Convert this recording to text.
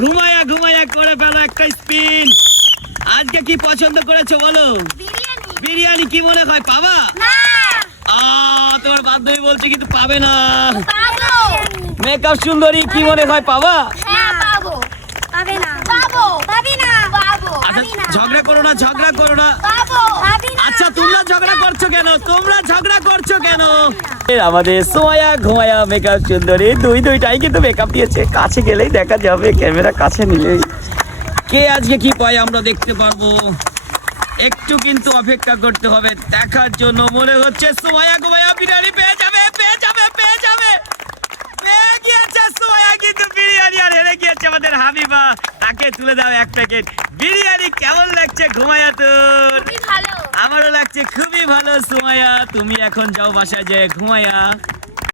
ঘুমায়া ঘুমায়া করে ফেলো একটা স্পিন। আজকে কি পছন্দ করেছো বলো? বিরিয়ানি। কি মনে হয় পাবা? তোমার বান্ধবী বলছে কিন্তু পাবে না। মেকআপ সুন্দরী কি মনে হয় পাবা? ঝগড়া করো না, ঝগড়া করো না। আচ্ছা তোমরা ঝগড়া করছো কেন? আমাদের সোমায়া ঘুমায়া মেকআপ সুন্দরী দুইটাই কিন্তু মেকআপ দিয়েছে। কাছে গেলেই দেখা যাবে, ক্যামেরা কাছে নিলেই কে আজকে কি পায় আমরা দেখতে পারবো। একটু কিন্তু অপেক্ষা করতে হবে দেখার জন্য। মনে হচ্ছে সোমায়া ঘুমায়া বিরিয়ানি পেয়ে যাবে। সোমায়া কিন্তু বিরিয়ানি আর হেরে গিয়েছে আমাদের হাবিবা। তাকে তুলে দাও এক প্যাকেট বিরিয়ানি। কেমন লাগছে ঘুমায়া তোর? আমারও লাগছে খুবই ভালো। সোমায়া তুমি এখন যাও বাসায়, যে ঘুমায়া।